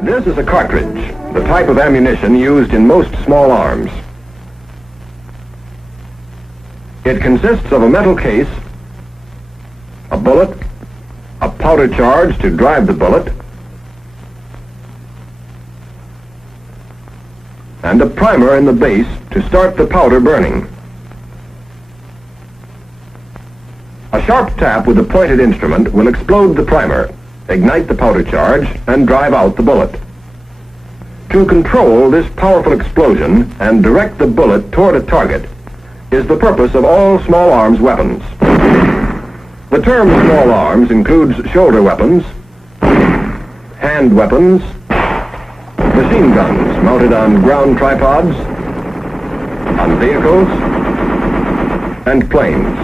This is a cartridge, the type of ammunition used in most small arms. It consists of a metal case, a bullet, a powder charge to drive the bullet, and a primer in the base to start the powder burning. A sharp tap with a pointed instrument will explode the primer, ignite the powder charge, and drive out the bullet. To control this powerful explosion and direct the bullet toward a target is the purpose of all small arms weapons. The term small arms includes shoulder weapons, hand weapons, machine guns mounted on ground tripods, on vehicles, and planes.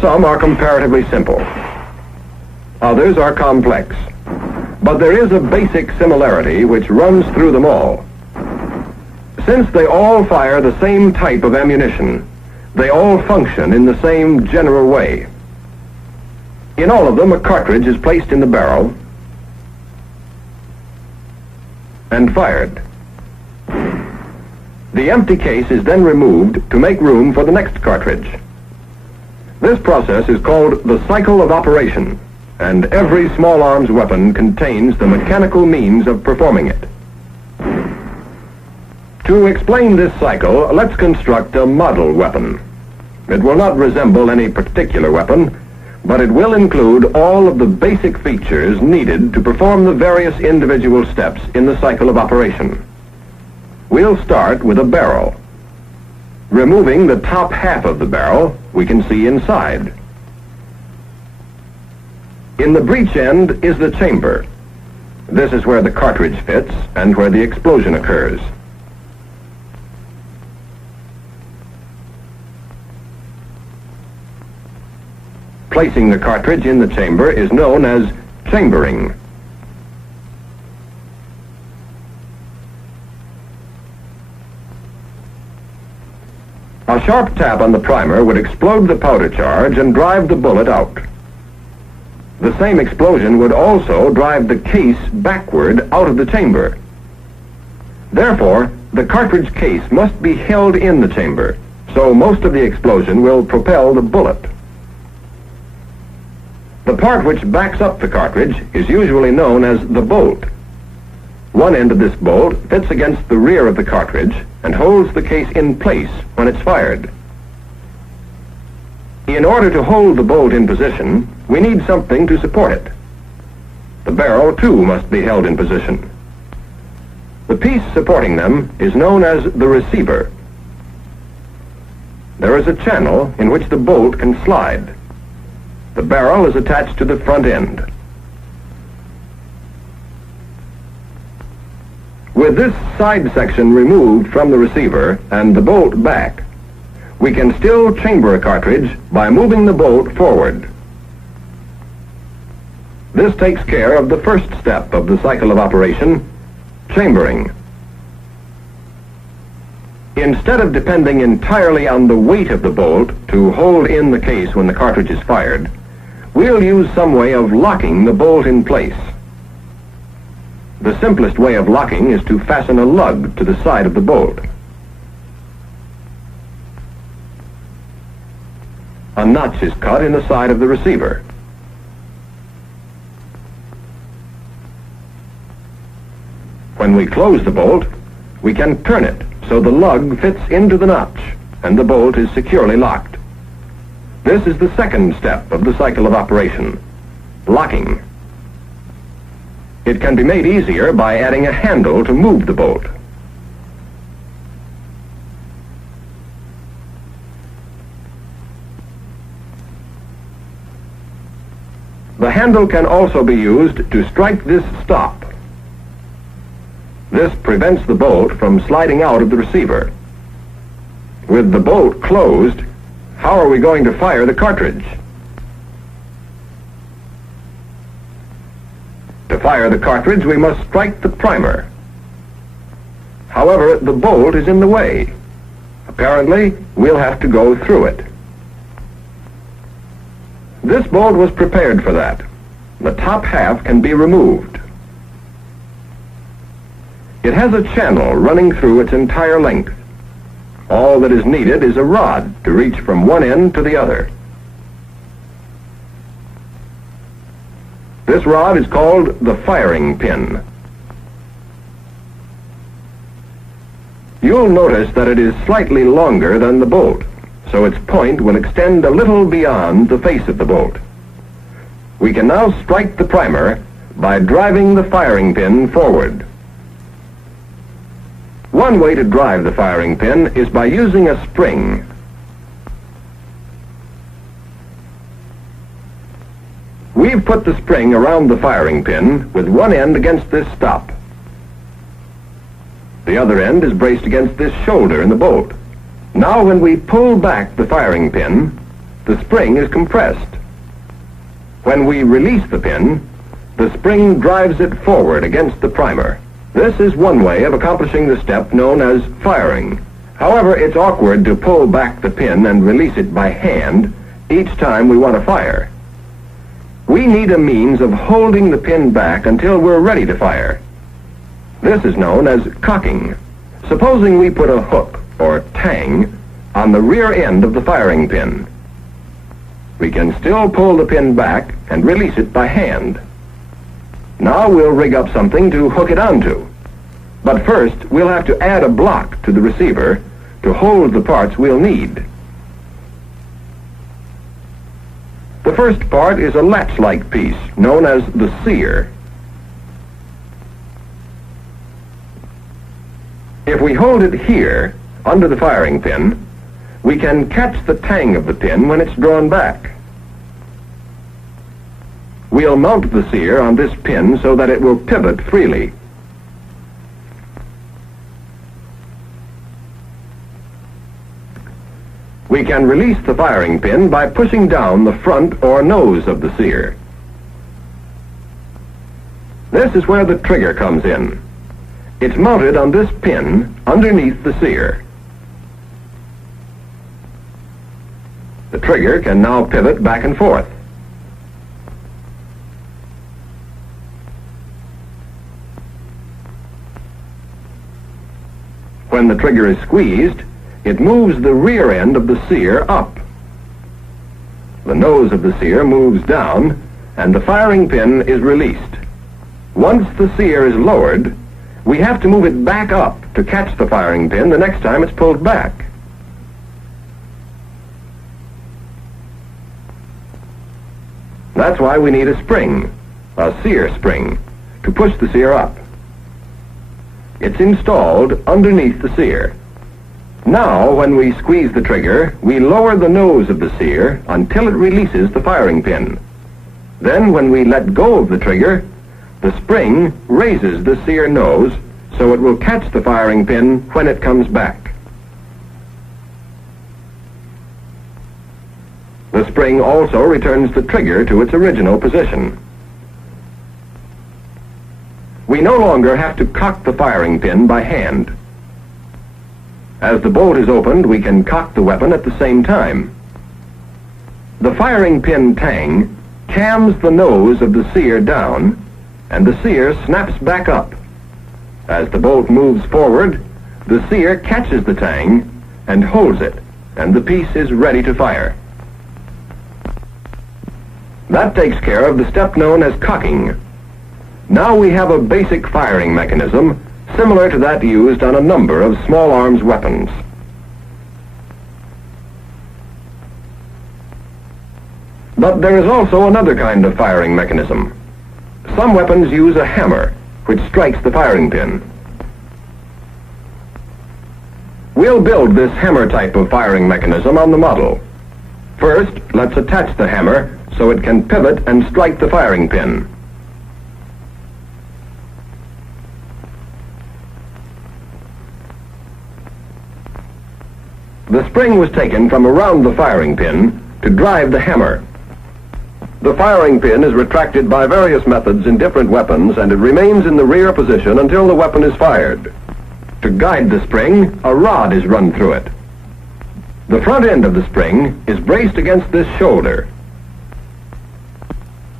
Some are comparatively simple. Others are complex. But there is a basic similarity which runs through them all. Since they all fire the same type of ammunition, they all function in the same general way. In all of them, a cartridge is placed in the barrel and fired. The empty case is then removed to make room for the next cartridge. This process is called the cycle of operation, and every small arms weapon contains the mechanical means of performing it. To explain this cycle, let's construct a model weapon. It will not resemble any particular weapon, but it will include all of the basic features needed to perform the various individual steps in the cycle of operation. We'll start with a barrel. Removing the top half of the barrel, we can see inside. In the breech end is the chamber. This is where the cartridge fits and where the explosion occurs. Placing the cartridge in the chamber is known as chambering. A sharp tap on the primer would explode the powder charge and drive the bullet out. The same explosion would also drive the case backward out of the chamber. Therefore, the cartridge case must be held in the chamber, so most of the explosion will propel the bullet. The part which backs up the cartridge is usually known as the bolt. One end of this bolt fits against the rear of the cartridge and holds the case in place when it's fired. In order to hold the bolt in position, we need something to support it. The barrel, too, must be held in position. The piece supporting them is known as the receiver. There is a channel in which the bolt can slide. The barrel is attached to the front end. With this side section removed from the receiver and the bolt back, we can still chamber a cartridge by moving the bolt forward. This takes care of the first step of the cycle of operation, chambering. Instead of depending entirely on the weight of the bolt to hold in the case when the cartridge is fired, we'll use some way of locking the bolt in place. The simplest way of locking is to fasten a lug to the side of the bolt. A notch is cut in the side of the receiver. When we close the bolt, we can turn it so the lug fits into the notch and the bolt is securely locked. This is the second step of the cycle of operation, locking. It can be made easier by adding a handle to move the bolt. The handle can also be used to strike this stop. This prevents the bolt from sliding out of the receiver. With the bolt closed, how are we going to fire the cartridge? To fire the cartridge, we must strike the primer. However, the bolt is in the way. Apparently, we'll have to go through it. This bolt was prepared for that. The top half can be removed. It has a channel running through its entire length. All that is needed is a rod to reach from one end to the other. This rod is called the firing pin. You'll notice that it is slightly longer than the bolt, so its point will extend a little beyond the face of the bolt. We can now strike the primer by driving the firing pin forward. One way to drive the firing pin is by using a spring. We've put the spring around the firing pin with one end against this stop. The other end is braced against this shoulder in the bolt. Now when we pull back the firing pin, the spring is compressed. When we release the pin, the spring drives it forward against the primer. This is one way of accomplishing the step known as firing. However, it's awkward to pull back the pin and release it by hand each time we want to fire. We need a means of holding the pin back until we're ready to fire. This is known as cocking. Supposing we put a hook or tang on the rear end of the firing pin. We can still pull the pin back and release it by hand. Now we'll rig up something to hook it onto. But first, we'll have to add a block to the receiver to hold the parts we'll need. The first part is a latch-like piece known as the sear. If we hold it here, under the firing pin, we can catch the tang of the pin when it's drawn back. We'll mount the sear on this pin so that it will pivot freely. We can release the firing pin by pushing down the front or nose of the sear. This is where the trigger comes in. It's mounted on this pin underneath the sear. The trigger can now pivot back and forth. When the trigger is squeezed, it moves the rear end of the sear up. The nose of the sear moves down, and the firing pin is released. Once the sear is lowered, we have to move it back up to catch the firing pin the next time it's pulled back. That's why we need a spring, a sear spring, to push the sear up. It's installed underneath the sear. Now, when we squeeze the trigger, we lower the nose of the sear until it releases the firing pin. Then, when we let go of the trigger, the spring raises the sear nose so it will catch the firing pin when it comes back. The spring also returns the trigger to its original position. We no longer have to cock the firing pin by hand. As the bolt is opened, we can cock the weapon at the same time. The firing pin tang cams the nose of the sear down, and the sear snaps back up. As the bolt moves forward, the sear catches the tang and holds it, and the piece is ready to fire. That takes care of the step known as cocking. Now we have a basic firing mechanism similar to that used on a number of small arms weapons. But there is also another kind of firing mechanism. Some weapons use a hammer, which strikes the firing pin. We'll build this hammer type of firing mechanism on the model. First, let's attach the hammer so it can pivot and strike the firing pin. The spring was taken from around the firing pin to drive the hammer. The firing pin is retracted by various methods in different weapons, and it remains in the rear position until the weapon is fired. To guide the spring, a rod is run through it. The front end of the spring is braced against this shoulder.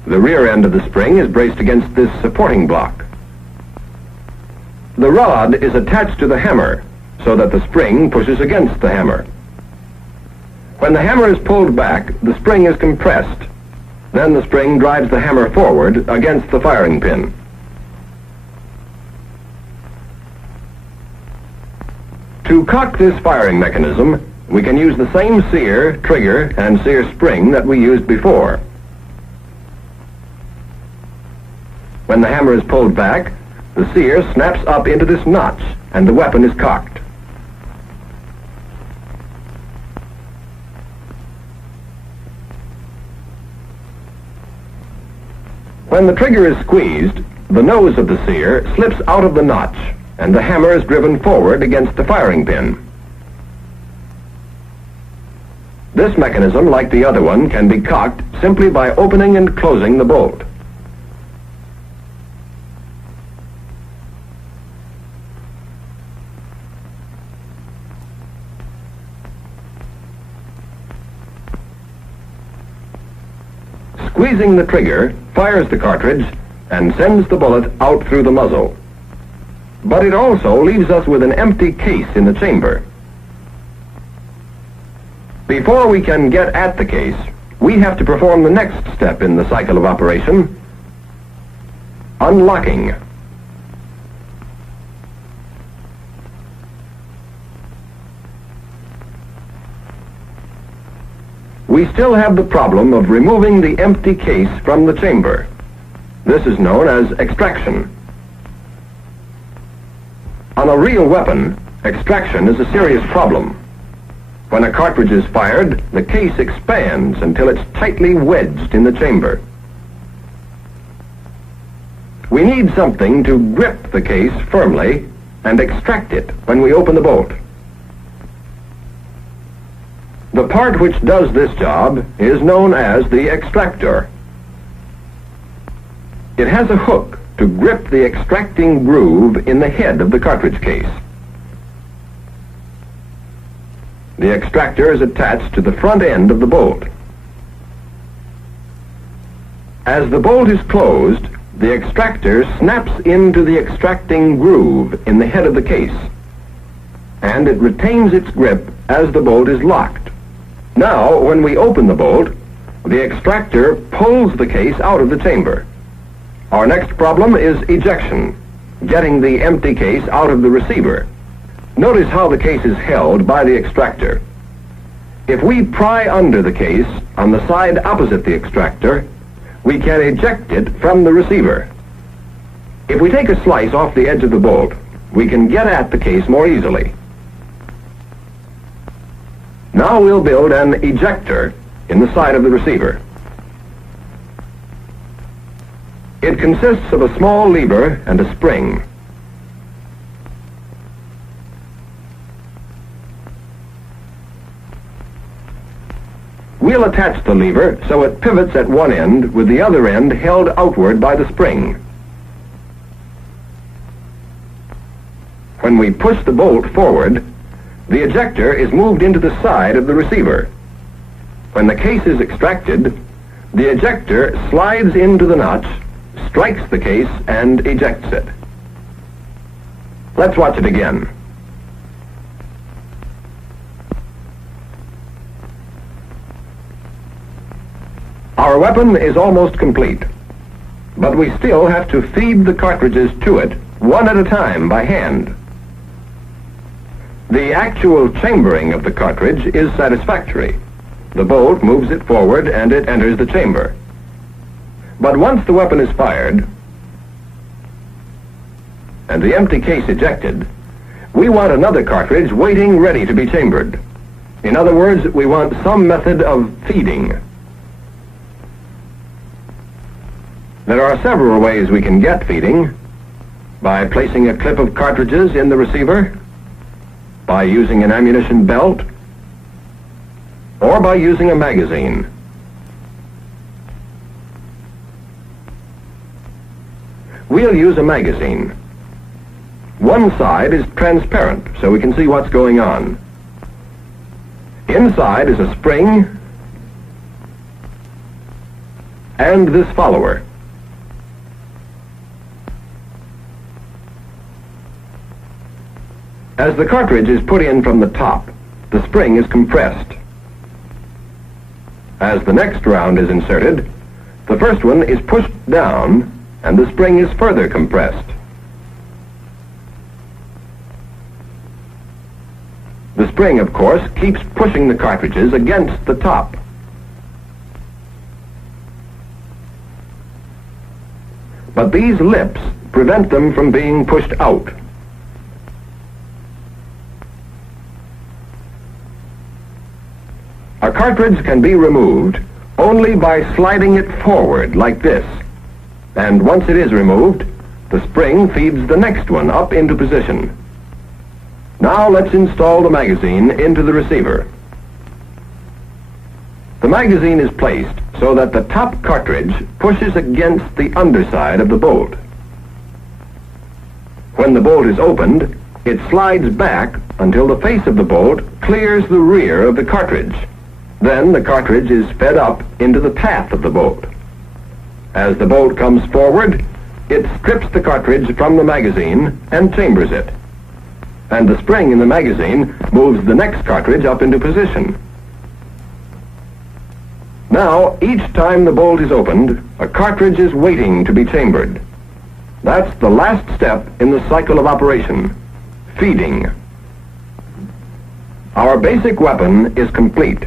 The rear end of the spring is braced against this supporting block. The rod is attached to the hammer so that the spring pushes against the hammer. When the hammer is pulled back, the spring is compressed. Then the spring drives the hammer forward against the firing pin. To cock this firing mechanism, we can use the same sear, trigger, and sear spring that we used before. When the hammer is pulled back, the sear snaps up into this notch and the weapon is cocked. When the trigger is squeezed, the nose of the sear slips out of the notch and the hammer is driven forward against the firing pin. This mechanism, like the other one, can be cocked simply by opening and closing the bolt. Squeezing the trigger fires the cartridge and sends the bullet out through the muzzle. But it also leaves us with an empty case in the chamber. Before we can get at the case, we have to perform the next step in the cycle of operation: unlocking. We still have the problem of removing the empty case from the chamber. This is known as extraction. On a real weapon, extraction is a serious problem. When a cartridge is fired, the case expands until it's tightly wedged in the chamber. We need something to grip the case firmly and extract it when we open the bolt. The part which does this job is known as the extractor. It has a hook to grip the extracting groove in the head of the cartridge case. The extractor is attached to the front end of the bolt. As the bolt is closed, the extractor snaps into the extracting groove in the head of the case, and it retains its grip as the bolt is locked. Now, when we open the bolt, the extractor pulls the case out of the chamber. Our next problem is ejection, getting the empty case out of the receiver. Notice how the case is held by the extractor. If we pry under the case on the side opposite the extractor, we can eject it from the receiver. If we take a slice off the edge of the bolt, we can get at the case more easily. Now we'll build an ejector in the side of the receiver. It consists of a small lever and a spring. We'll attach the lever so it pivots at one end with the other end held outward by the spring. When we push the bolt forward, the ejector is moved into the side of the receiver. When the case is extracted, the ejector slides into the notch, strikes the case, and ejects it. Let's watch it again. Our weapon is almost complete, but we still have to feed the cartridges to it one at a time by hand. The actual chambering of the cartridge is satisfactory. The bolt moves it forward and it enters the chamber. But once the weapon is fired and the empty case ejected, we want another cartridge waiting ready to be chambered. In other words, we want some method of feeding. There are several ways we can get feeding: by placing a clip of cartridges in the receiver, by using an ammunition belt, or by using a magazine. We'll use a magazine. One side is transparent, so we can see what's going on. Inside is a spring and this follower. As the cartridge is put in from the top, the spring is compressed. As the next round is inserted, the first one is pushed down and the spring is further compressed. The spring, of course, keeps pushing the cartridges against the top. But these lips prevent them from being pushed out. A cartridge can be removed only by sliding it forward like this. And once it is removed, the spring feeds the next one up into position. Now let's install the magazine into the receiver. The magazine is placed so that the top cartridge pushes against the underside of the bolt. When the bolt is opened, it slides back until the face of the bolt clears the rear of the cartridge. Then the cartridge is fed up into the path of the bolt. As the bolt comes forward, it strips the cartridge from the magazine and chambers it. And the spring in the magazine moves the next cartridge up into position. Now, each time the bolt is opened, a cartridge is waiting to be chambered. That's the last step in the cycle of operation, feeding. Our basic weapon is complete.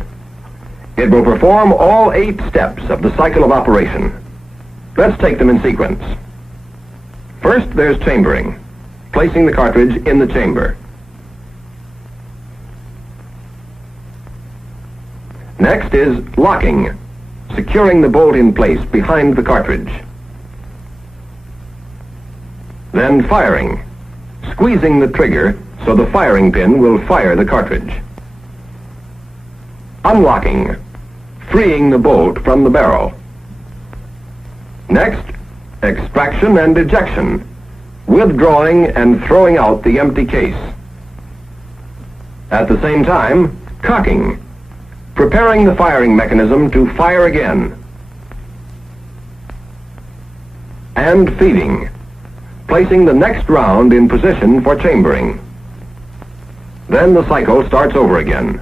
It will perform all 8 steps of the cycle of operation. Let's take them in sequence. First, there's chambering, placing the cartridge in the chamber. Next is locking, securing the bolt in place behind the cartridge. Then firing, squeezing the trigger so the firing pin will fire the cartridge. Unlocking, freeing the bolt from the barrel. Next, extraction and ejection, withdrawing and throwing out the empty case. At the same time, cocking, preparing the firing mechanism to fire again. And feeding, placing the next round in position for chambering. Then the cycle starts over again.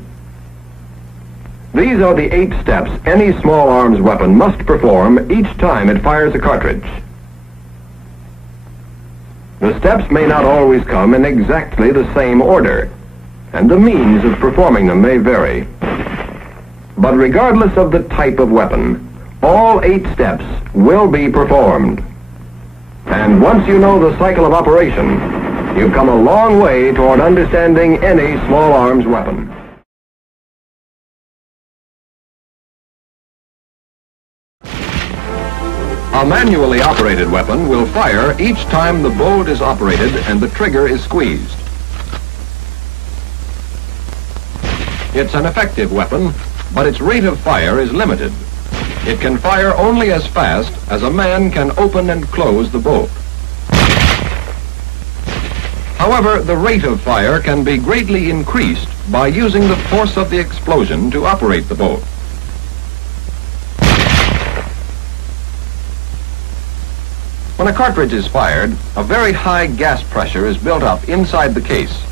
These are the 8 steps any small arms weapon must perform each time it fires a cartridge. The steps may not always come in exactly the same order, and the means of performing them may vary. But regardless of the type of weapon, all 8 steps will be performed. And once you know the cycle of operation, you've come a long way toward understanding any small arms weapon. A manually operated weapon will fire each time the bolt is operated and the trigger is squeezed. It's an effective weapon, but its rate of fire is limited. It can fire only as fast as a man can open and close the bolt. However, the rate of fire can be greatly increased by using the force of the explosion to operate the bolt. When a cartridge is fired, a very high gas pressure is built up inside the case.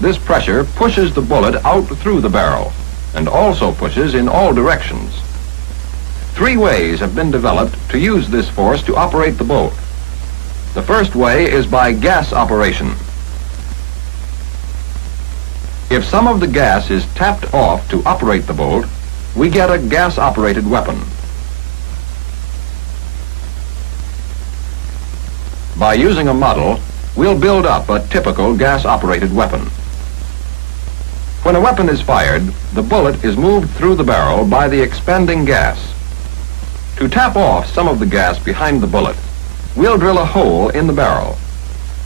This pressure pushes the bullet out through the barrel and also pushes in all directions. 3 ways have been developed to use this force to operate the bolt. The first way is by gas operation. If some of the gas is tapped off to operate the bolt, we get a gas-operated weapon. By using a model, we'll build up a typical gas-operated weapon. When a weapon is fired, the bullet is moved through the barrel by the expanding gas. To tap off some of the gas behind the bullet, we'll drill a hole in the barrel.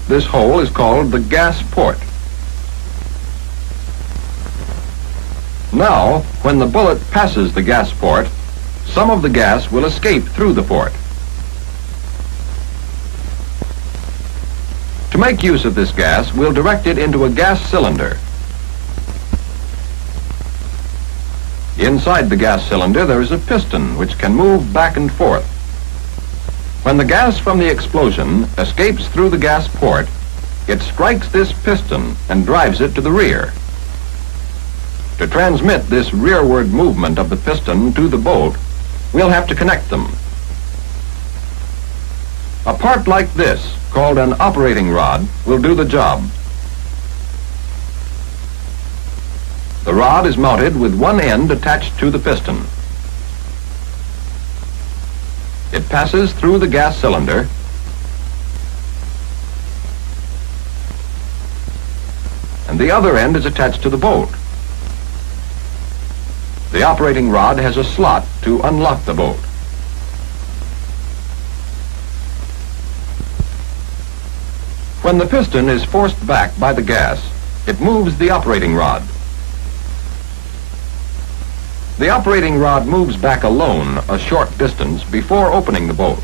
This hole is called the gas port. Now, when the bullet passes the gas port, some of the gas will escape through the port. To make use of this gas, we'll direct it into a gas cylinder. Inside the gas cylinder, there is a piston which can move back and forth. When the gas from the explosion escapes through the gas port, it strikes this piston and drives it to the rear. To transmit this rearward movement of the piston to the bolt, we'll have to connect them. A part like this, called an operating rod, will do the job. The rod is mounted with one end attached to the piston. It passes through the gas cylinder and the other end is attached to the bolt. The operating rod has a slot to unlock the bolt. When the piston is forced back by the gas, it moves the operating rod. The operating rod moves back alone a short distance before opening the bolt.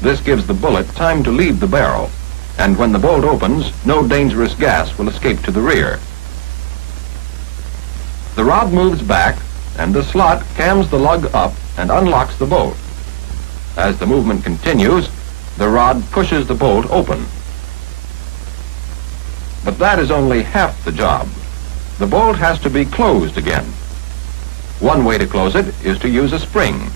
This gives the bullet time to leave the barrel, and when the bolt opens, no dangerous gas will escape to the rear. The rod moves back, and the slot cams the lug up and unlocks the bolt. As the movement continues, the rod pushes the bolt open. But that is only half the job. The bolt has to be closed again. One way to close it is to use a spring.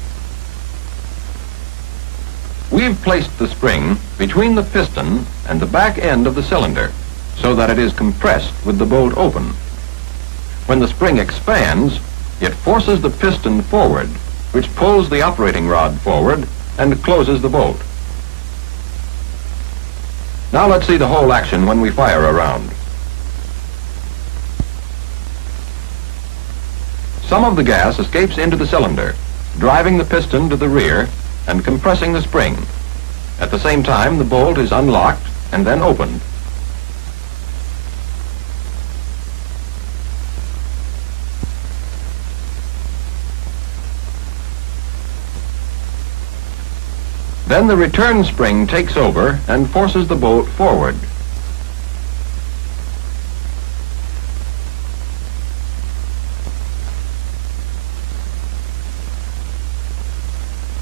We've placed the spring between the piston and the back end of the cylinder so that it is compressed with the bolt open. When the spring expands, it forces the piston forward, which pulls the operating rod forward and closes the bolt. Now let's see the whole action when we fire a round. Some of the gas escapes into the cylinder, driving the piston to the rear and compressing the spring. At the same time, the bolt is unlocked and then opened. Then the return spring takes over and forces the bolt forward.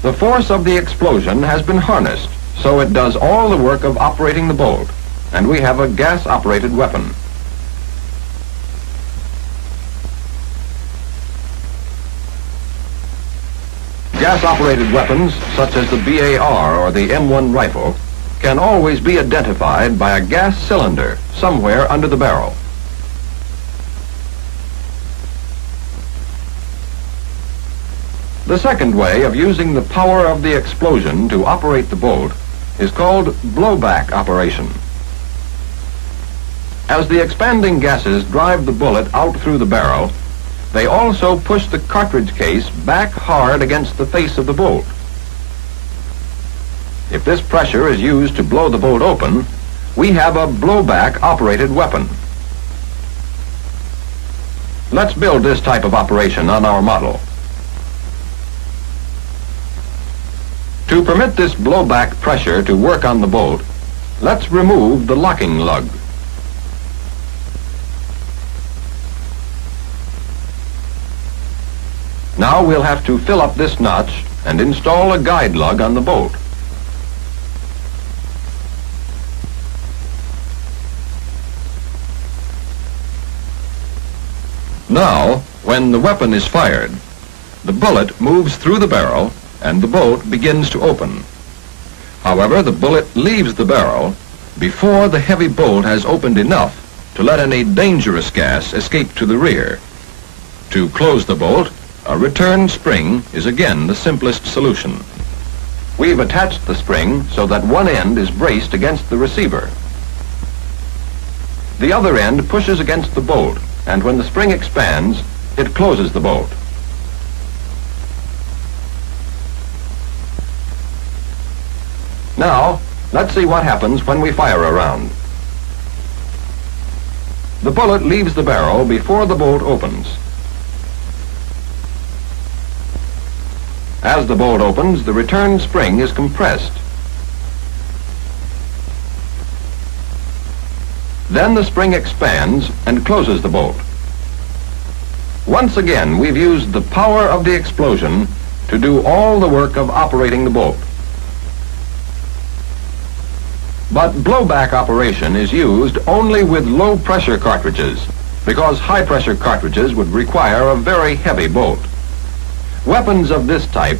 The force of the explosion has been harnessed, so it does all the work of operating the bolt, and we have a gas-operated weapon. Gas-operated weapons, such as the BAR or the M1 rifle, can always be identified by a gas cylinder somewhere under the barrel. The second way of using the power of the explosion to operate the bolt is called blowback operation. As the expanding gases drive the bullet out through the barrel, they also push the cartridge case back hard against the face of the bolt. If this pressure is used to blow the bolt open, we have a blowback operated weapon. Let's build this type of operation on our model. To permit this blowback pressure to work on the bolt, let's remove the locking lug. Now we'll have to fill up this notch and install a guide lug on the bolt. Now, when the weapon is fired, the bullet moves through the barrel and the bolt begins to open. However, the bullet leaves the barrel before the heavy bolt has opened enough to let any dangerous gas escape to the rear. To close the bolt, a return spring is again the simplest solution. We've attached the spring so that one end is braced against the receiver. The other end pushes against the bolt, and when the spring expands, it closes the bolt. Now, let's see what happens when we fire a round. The bullet leaves the barrel before the bolt opens. As the bolt opens, the return spring is compressed. Then the spring expands and closes the bolt. Once again, we've used the power of the explosion to do all the work of operating the bolt. But blowback operation is used only with low-pressure cartridges, because high-pressure cartridges would require a very heavy bolt. Weapons of this type,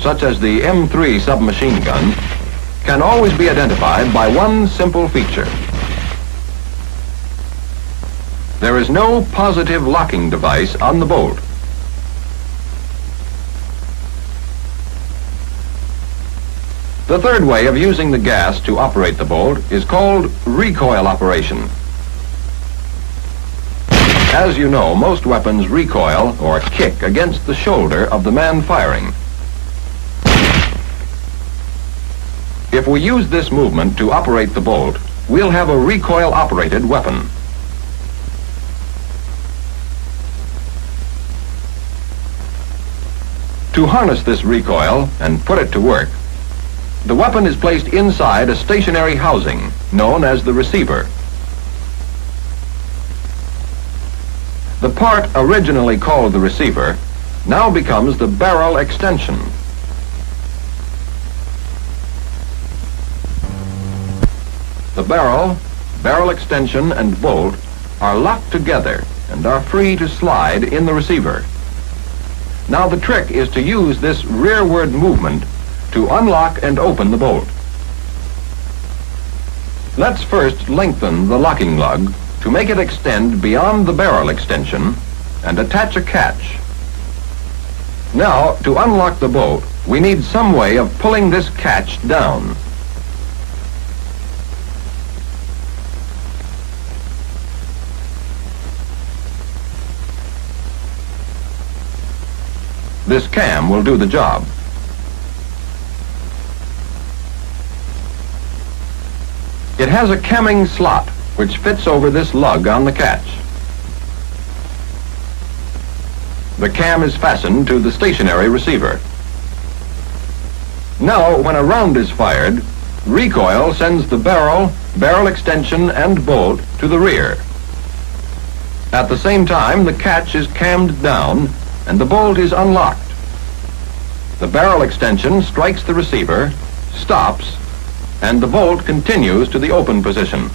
such as the M3 submachine gun, can always be identified by one simple feature. There is no positive locking device on the bolt. The third way of using the gas to operate the bolt is called recoil operation. As you know, most weapons recoil or kick against the shoulder of the man firing. If we use this movement to operate the bolt, we'll have a recoil-operated weapon. To harness this recoil and put it to work, the weapon is placed inside a stationary housing known as the receiver. The part originally called the receiver now becomes the barrel extension. The barrel extension, and bolt are locked together and are free to slide in the receiver. Now the trick is to use this rearward movement to unlock and open the bolt. Let's first lengthen the locking lug to make it extend beyond the barrel extension and attach a catch. Now, to unlock the bolt, we need some way of pulling this catch down. This cam will do the job. It has a camming slot which fits over this lug on the catch. The cam is fastened to the stationary receiver. Now, when a round is fired, recoil sends the barrel extension, and bolt to the rear. At the same time, the catch is cammed down and the bolt is unlocked. The barrel extension strikes the receiver, stops, and the bolt continues to the open position.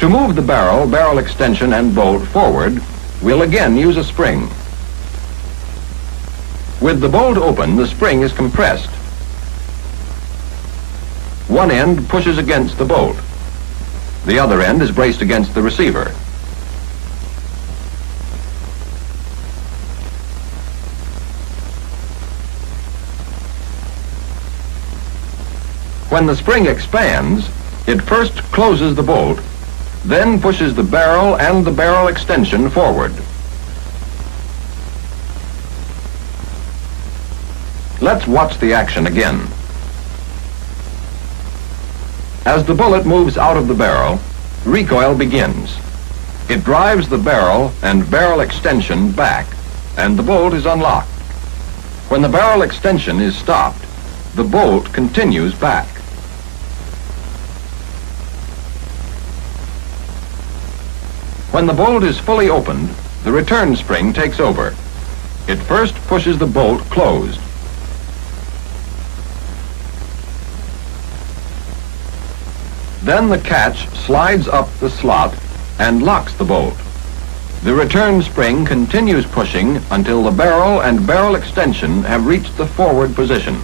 To move the barrel extension, and bolt forward, we'll again use a spring. With the bolt open, the spring is compressed. One end pushes against the bolt. The other end is braced against the receiver. When the spring expands, it first closes the bolt, then pushes the barrel and the barrel extension forward. Let's watch the action again. As the bullet moves out of the barrel, recoil begins. It drives the barrel and barrel extension back, and the bolt is unlocked. When the barrel extension is stopped, the bolt continues back. When the bolt is fully opened, the return spring takes over. It first pushes the bolt closed. Then the catch slides up the slot and locks the bolt. The return spring continues pushing until the barrel and barrel extension have reached the forward position.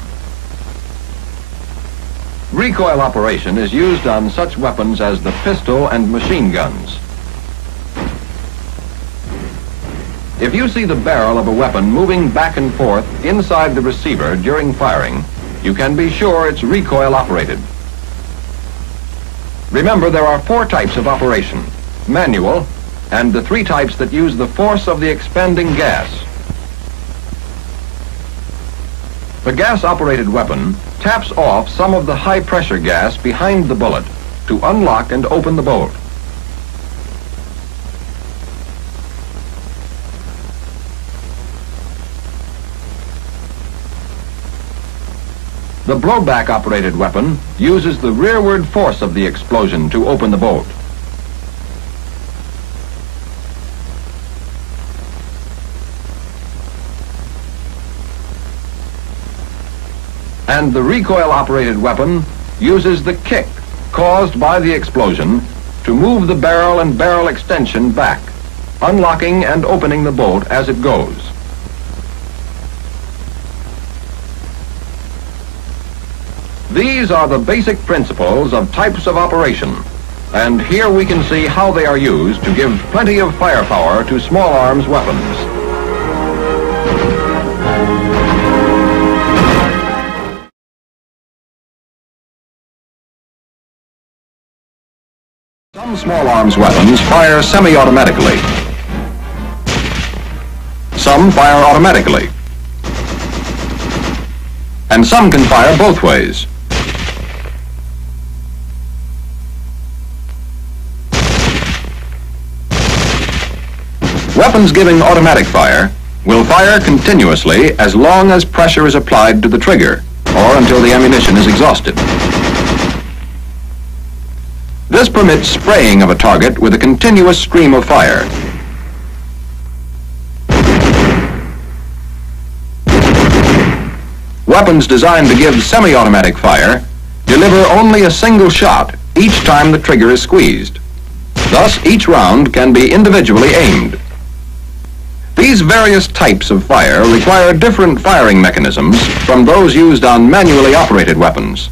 Recoil operation is used on such weapons as the pistol and machine guns. If you see the barrel of a weapon moving back and forth inside the receiver during firing, you can be sure it's recoil operated. Remember, there are 4 types of operation: manual, and the 3 types that use the force of the expanding gas. The gas-operated weapon taps off some of the high-pressure gas behind the bullet to unlock and open the bolt. The blowback-operated weapon uses the rearward force of the explosion to open the bolt. And the recoil-operated weapon uses the kick, caused by the explosion to move the barrel and barrel extension back, unlocking and opening the bolt as it goes. These are the basic principles of types of operation, and here we can see how they are used to give plenty of firepower to small arms weapons. Some small arms weapons fire semi-automatically. Some fire automatically. And some can fire both ways. Weapons giving automatic fire will fire continuously as long as pressure is applied to the trigger or until the ammunition is exhausted. This permits spraying of a target with a continuous stream of fire. Weapons designed to give semi-automatic fire deliver only a single shot each time the trigger is squeezed. Thus, each round can be individually aimed. These various types of fire require different firing mechanisms from those used on manually operated weapons.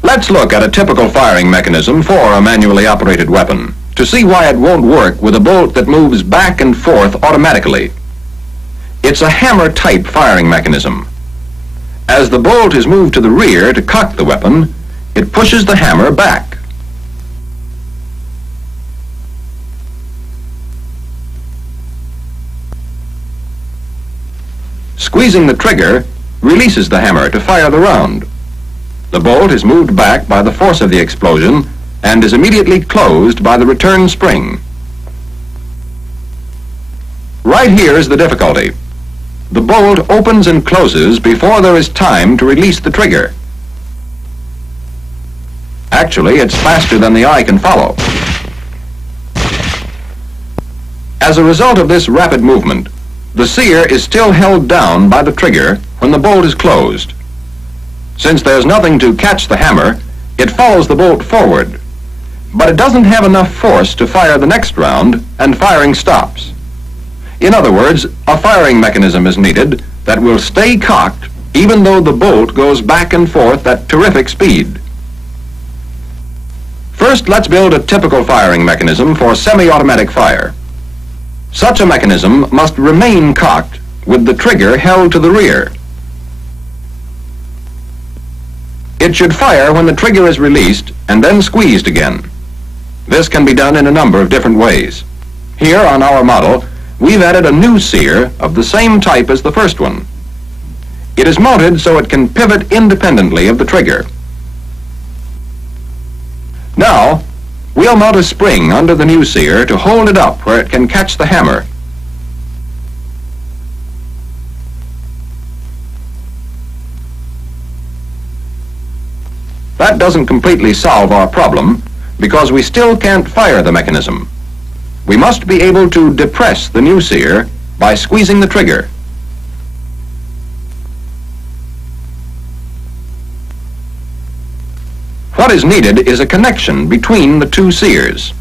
Let's look at a typical firing mechanism for a manually operated weapon to see why it won't work with a bolt that moves back and forth automatically. It's a hammer-type firing mechanism. As the bolt is moved to the rear to cock the weapon, it pushes the hammer back. Squeezing the trigger releases the hammer to fire the round. The bolt is moved back by the force of the explosion and is immediately closed by the return spring. Right here is the difficulty. The bolt opens and closes before there is time to release the trigger. Actually, it's faster than the eye can follow. As a result of this rapid movement, the sear is still held down by the trigger when the bolt is closed. Since there's nothing to catch the hammer, it follows the bolt forward, but it doesn't have enough force to fire the next round, and firing stops. In other words, a firing mechanism is needed that will stay cocked even though the bolt goes back and forth at terrific speed. First, let's build a typical firing mechanism for semi-automatic fire. Such a mechanism must remain cocked with the trigger held to the rear. It should fire when the trigger is released and then squeezed again. This can be done in a number of different ways. Here on our model, we've added a new sear of the same type as the first one. It is mounted so it can pivot independently of the trigger. Now, we'll mount a spring under the new sear to hold it up where it can catch the hammer. That doesn't completely solve our problem because we still can't fire the mechanism. We must be able to depress the new sear by squeezing the trigger. What is needed is a connection between the two sears.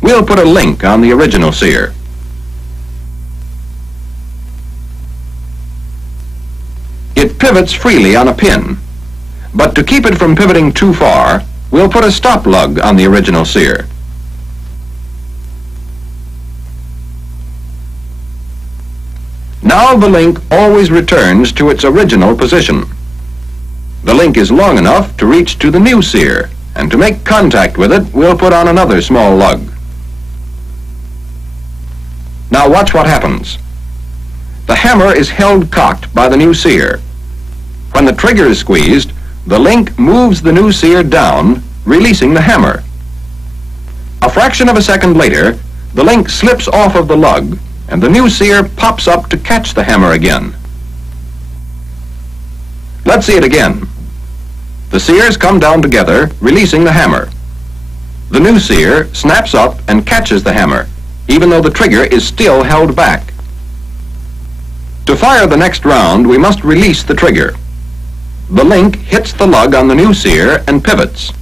We'll put a link on the original sear. It pivots freely on a pin, but to keep it from pivoting too far, we'll put a stop lug on the original sear. Now the link always returns to its original position. The link is long enough to reach to the new sear, and to make contact with it, we'll put on another small lug. Now watch what happens. The hammer is held cocked by the new sear. When the trigger is squeezed, the link moves the new sear down, releasing the hammer. A fraction of a second later, the link slips off of the lug, and the new sear pops up to catch the hammer again. Let's see it again. The sears come down together, releasing the hammer. The new sear snaps up and catches the hammer, even though the trigger is still held back. To fire the next round, we must release the trigger. the link hits the lug on the new sear and pivots.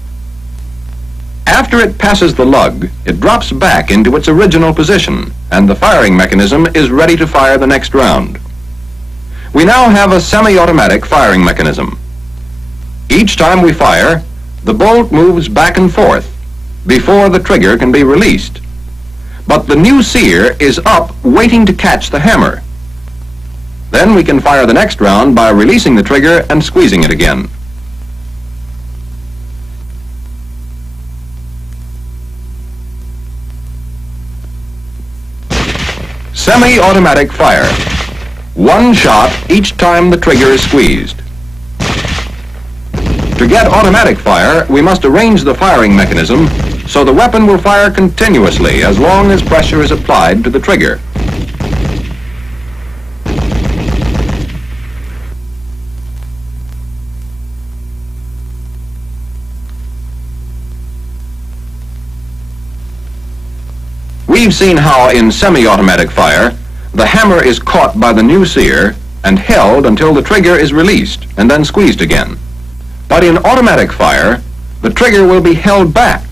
After it passes the lug, it drops back into its original position, and the firing mechanism is ready to fire the next round. We now have a semi-automatic firing mechanism. Each time we fire, the bolt moves back and forth before the trigger can be released. But the new sear is up waiting to catch the hammer. Then we can fire the next round by releasing the trigger and squeezing it again. Semi-automatic fire. One shot each time the trigger is squeezed. To get automatic fire, we must arrange the firing mechanism so the weapon will fire continuously as long as pressure is applied to the trigger. We've seen how in semi-automatic fire, the hammer is caught by the new sear and held until the trigger is released and then squeezed again. But in automatic fire, the trigger will be held back,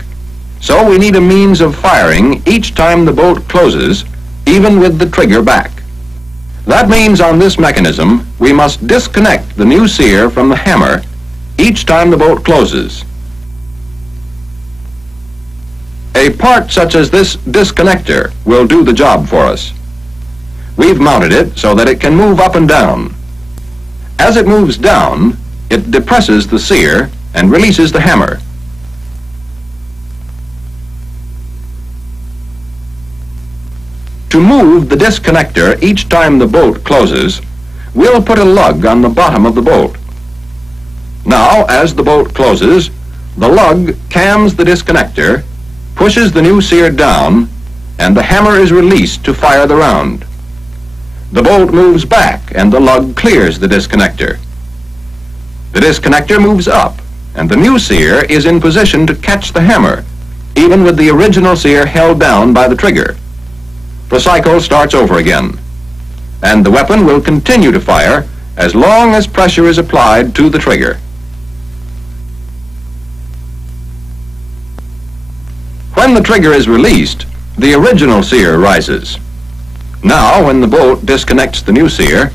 so we need a means of firing each time the bolt closes, even with the trigger back. That means on this mechanism, we must disconnect the new sear from the hammer each time the bolt closes. A part such as this disconnector will do the job for us. We've mounted it so that it can move up and down. As it moves down, it depresses the sear and releases the hammer. To move the disconnector each time the bolt closes, we'll put a lug on the bottom of the bolt. Now, as the bolt closes, the lug cams the disconnector, pushes the new sear down, and the hammer is released to fire the round. The bolt moves back and the lug clears the disconnector. The disconnector moves up and the new sear is in position to catch the hammer, even with the original sear held down by the trigger. The cycle starts over again, and the weapon will continue to fire as long as pressure is applied to the trigger. When the trigger is released, the original sear rises. Now, when the bolt disconnects the new sear,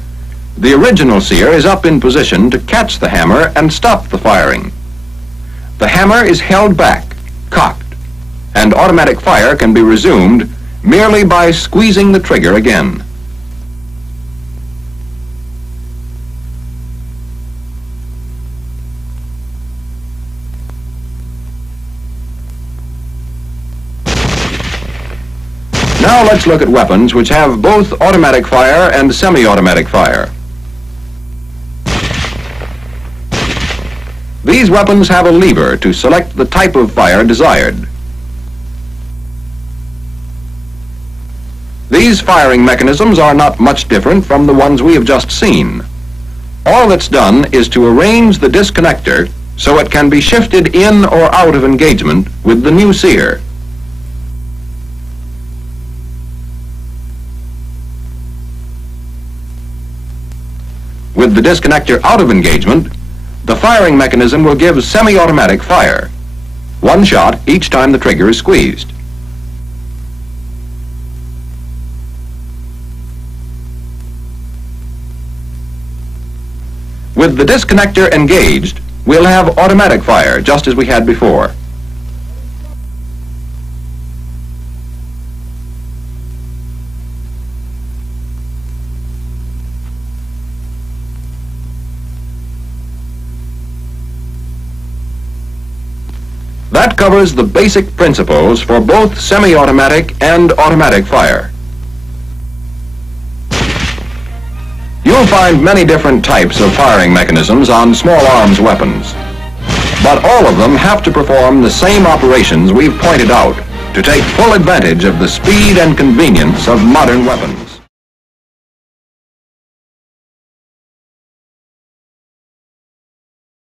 the original sear is up in position to catch the hammer and stop the firing. The hammer is held back, cocked, and automatic fire can be resumed merely by squeezing the trigger again. Now let's look at weapons which have both automatic fire and semi-automatic fire. These weapons have a lever to select the type of fire desired. These firing mechanisms are not much different from the ones we have just seen. All that's done is to arrange the disconnector so it can be shifted in or out of engagement with the new sear. With the disconnector out of engagement, the firing mechanism will give semi-automatic fire. One shot each time the trigger is squeezed. With the disconnector engaged, we'll have automatic fire just as we had before. That covers the basic principles for both semi-automatic and automatic fire. You'll find many different types of firing mechanisms on small arms weapons, but all of them have to perform the same operations we've pointed out to take full advantage of the speed and convenience of modern weapons.